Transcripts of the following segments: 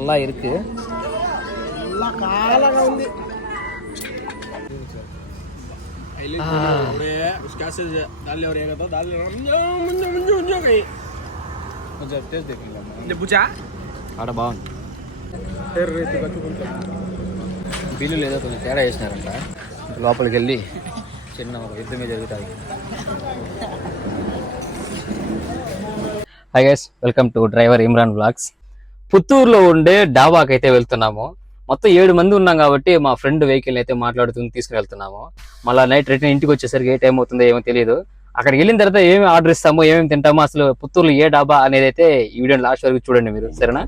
நல்லா இருக்கு. நல்லா காலங்க வந்து उसका से डाल और ये तो डाल मुंजो गई मुझे टेस्ट देखूंगा ये पूछा ఆడ బాగుంది. బిల్లులు ఏదో కొంచెం తేడా వేసినారంట. లోపలికి వెళ్ళి చిన్న ఒక యుద్ధమే జరుగుతుంది. Hi guys, welcome to driver Imran vlogs. పుత్తూరులో ఉండే డాబాకి అయితే వెళ్తున్నాము. మొత్తం 7 మంది ఉన్నాం కాబట్టి మా ఫ్రెండ్ వెహికల్ అయితే మాట్లాడుతుంది తీసుకుని వెళ్తున్నాము. మళ్ళీ నైట్ రిటర్న్ ఇంటికి వచ్చేసరికి ఏ టైం అవుతుందో ఏమో తెలియదు. అక్కడికి వెళ్ళిన తర్వాత ఏమేమి ఆర్డర్ ఇస్తామో ఏమేమి తింటామో అసలు పుత్తూరులో ఏ డాబా అనేది అయితే ఈ వీడియో లాస్ట్ వరకు చూడండి మీరు, సరేనా?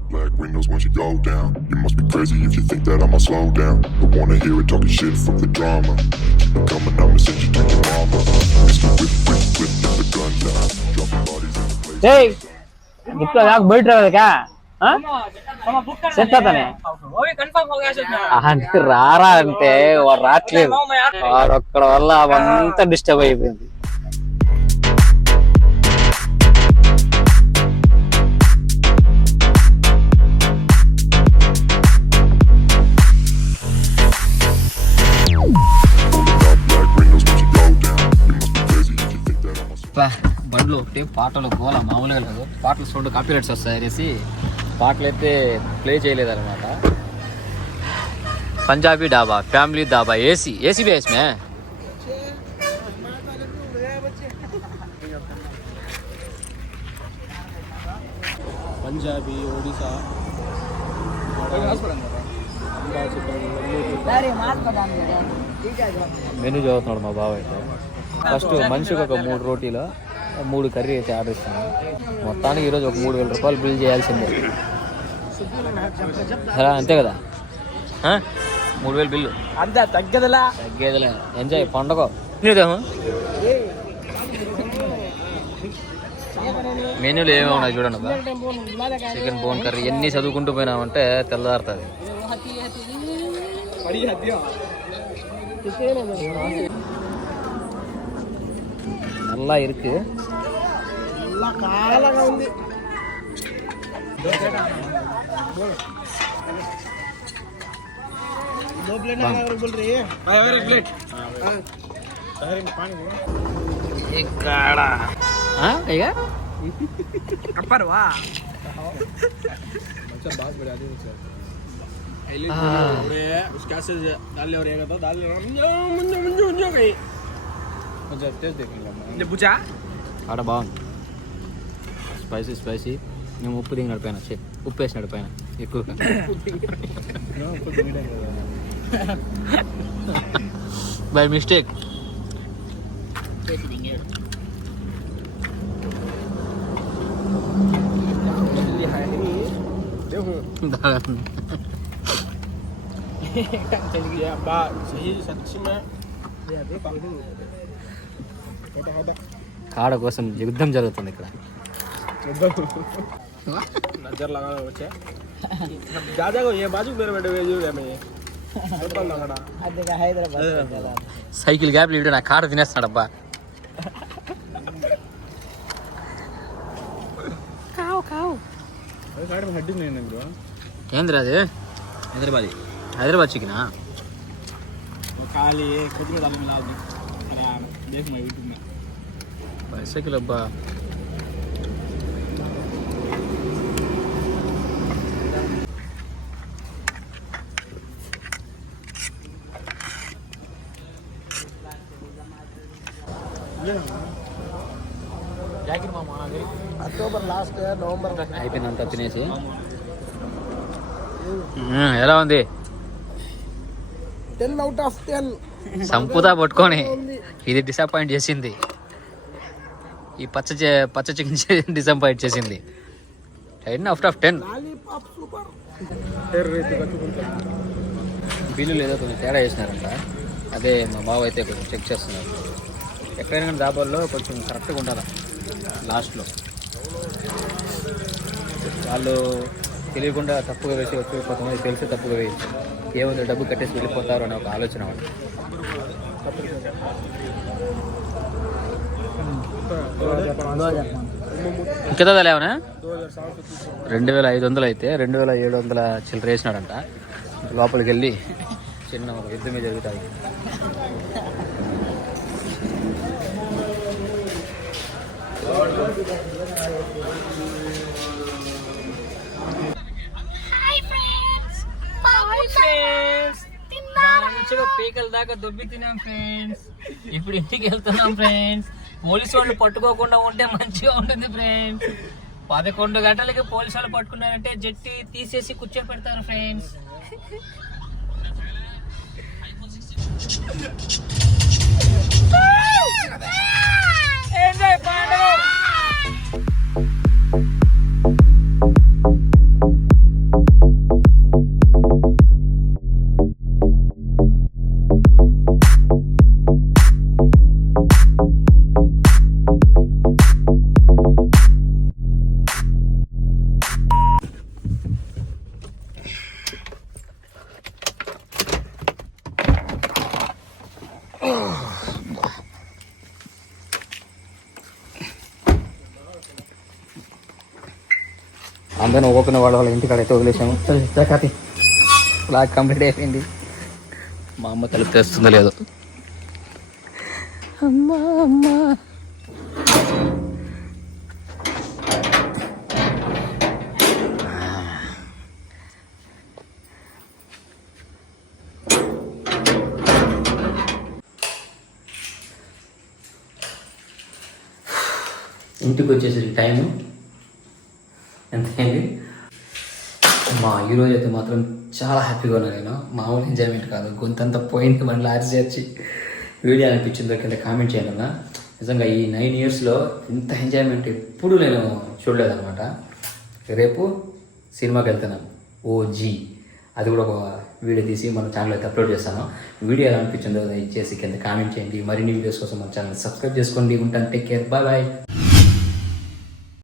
బయట రారా అంటే వాడు రావట్లేదు. వాడు ఒక్కడ వల్ల అవంతా డిస్టర్బ్ అయిపోయింది. బండ్లు ఒకటి పాటలు గోల మామూలుగా లేదు. పాటలు సౌండ్ కాపీరైట్స్ వస్తాయి అనేసి పాటలు అయితే ప్లే చేయలేదన్నమాట. పంజాబీ డాబా, ఫ్యామిలీ డాబా, ఏసీ బేస్ మే పంజాబీ ఒడిశా మెనూ చదువుతున్నాడు మా బావ అయితే. ఫస్ట్ మనిషికి ఒక 3 రోటీలు 3 కర్రీ అయితే ఆర్డర్ ఇస్తాను. మొత్తానికి ఈరోజు ఒక 3000 రూపాయలు బిల్ చేయాల్సిందే. అంతే కదా, 3000 బిల్లు అంతే. తగ్గేదిలా ఎంజాయ్ పండగ. మెనూలు ఏమేమి ఉన్నాయి చూడండి. చికెన్ బోన్ కర్రీ ఎన్ని చదువుకుంటూ పోయినామంటే తెల్లదారుతుంది. நல்லா இருக்கு. நல்லா காலங்க வந்து दो प्लेट है बोल रही है भाई और एक प्लेट हां शहर में पानी दो एक काड़ा हां कहिए कपर वाह अच्छा बात बढ़िया दी सर पूरे उसका से डाल और ये तो डाल मुंजो गई मुझे टेस्ट देखूंगा ये पूछा ఆడ బాగుంది. స్పైసీ. మేము ఉప్పు దిగినాడు పైన, ఉప్పు వేసినాడు పైన ఎక్కువగా. By mistake. కాడ కోసం యుద్ధం జరుగుతుంది ఇక్కడ. नजर लगा बच्चे दादा को ये बाजू मेरे बैठे हुए जो है मैं सब लगड़ा अदे हैदराबाद సైకిల్ గ్యాప్ లీడ్ నా కాడ తినేస్తాడు అబ్బా. కావు अरे साइड में हड्डी नहीं है ब्रो. ఏంద్రా అది? హైదరాబాద్ చికెనా? खाली खुद में दाल मिला दी. अरे यार देख मैं यूट्यूब में బైసైకిల్ అబ్బా. అక్టోబర్ లాస్ట్ నవంబర్ అయిపోయిందంతా తినేసి. ఎలా ఉంది? 10 out of 10. సంపుతా పట్టుకొని ఇది డిసప్పాయింట్ చేసింది. ఈ పచ్చ చికెన్ డిసప్పాయింట్ చేసింది. 10 out of 10. Lollipop super. బిల్లులు ఏదో కొంచెం తేడా వేసినారంట. అదే మా బావ అయితే కొంచెం చెక్ చేస్తున్నారు. ఎక్కడైనా కానీ డాబాల్లో కొంచెం కరెక్ట్గా ఉండాలి. లాస్ట్లో వాళ్ళు తెలియకుండా తప్పుగా వేసి వచ్చి కొంతమంది తెలిసి తప్పుగా వేయచ్చు. ఏముంది డబ్బు కట్టేసి వెళ్ళిపోతారు అనే ఒక ఆలోచన వాళ్ళు. కింద లేవనా 2750 2500 అయితే 2700 చిల్లర వేసినాడంట. లోపలికి వెళ్ళి చిన్న ఒక యుద్ధమే జరుగుతుంది. మంచిగా పీకల దాకా దొబ్బి తినాం ఫ్రెండ్స్. ఇప్పుడు ఇంటికి వెళ్తున్నాం ఫ్రెండ్స్. పోలీసు వాళ్ళు పట్టుకోకుండా ఉంటే మంచిగా ఉంటుంది ఫ్రెండ్స్. 11 గంటలకి పోలీసు వాళ్ళు పట్టుకున్నారంటే జట్టి తీసేసి కూర్చొని పెడతారు ఫ్రెండ్స్. అందరిని ఒక్కొక్కరిని వాళ్ళ ఇంటికాడ అయితే వదిలేసాము. చకాతి బ్లాగ్ కంప్లీట్ అయిపోయింది. మా అమ్మ తలుపు తెస్తుందో లేదో. అమ్మా అమ్మా ఇంటికి వచ్చేసరికి టైము ఎంతైంది. ఈరోజు అయితే మాత్రం చాలా హ్యాపీగా ఉన్నాను నేను. మామూలు ఎంజాయ్మెంట్ కాదు, గొంతంతా పోయింది. మన లారీ చేర్చి వీడియో అనిపించిందో కింద కామెంట్ చేయండి అన్న. నిజంగా ఈ 9 yearsలో ఇంత ఎంజాయ్మెంట్ ఎప్పుడు నేను చూడలేదన్నమాట. రేపు సినిమాకి వెళ్తున్నాను ఓజీ. అది కూడా ఒక వీడియో తీసి మన ఛానల్ అయితే అప్లోడ్ చేస్తాను. వీడియో ఎలా అనిపించిందో దయచేసి కింద కామెంట్ చేయండి. మరిన్ని వీడియోస్ కోసం మన ఛానల్ సబ్స్క్రైబ్ చేసుకోండి. ఉంటాను. Take care. Bye bye.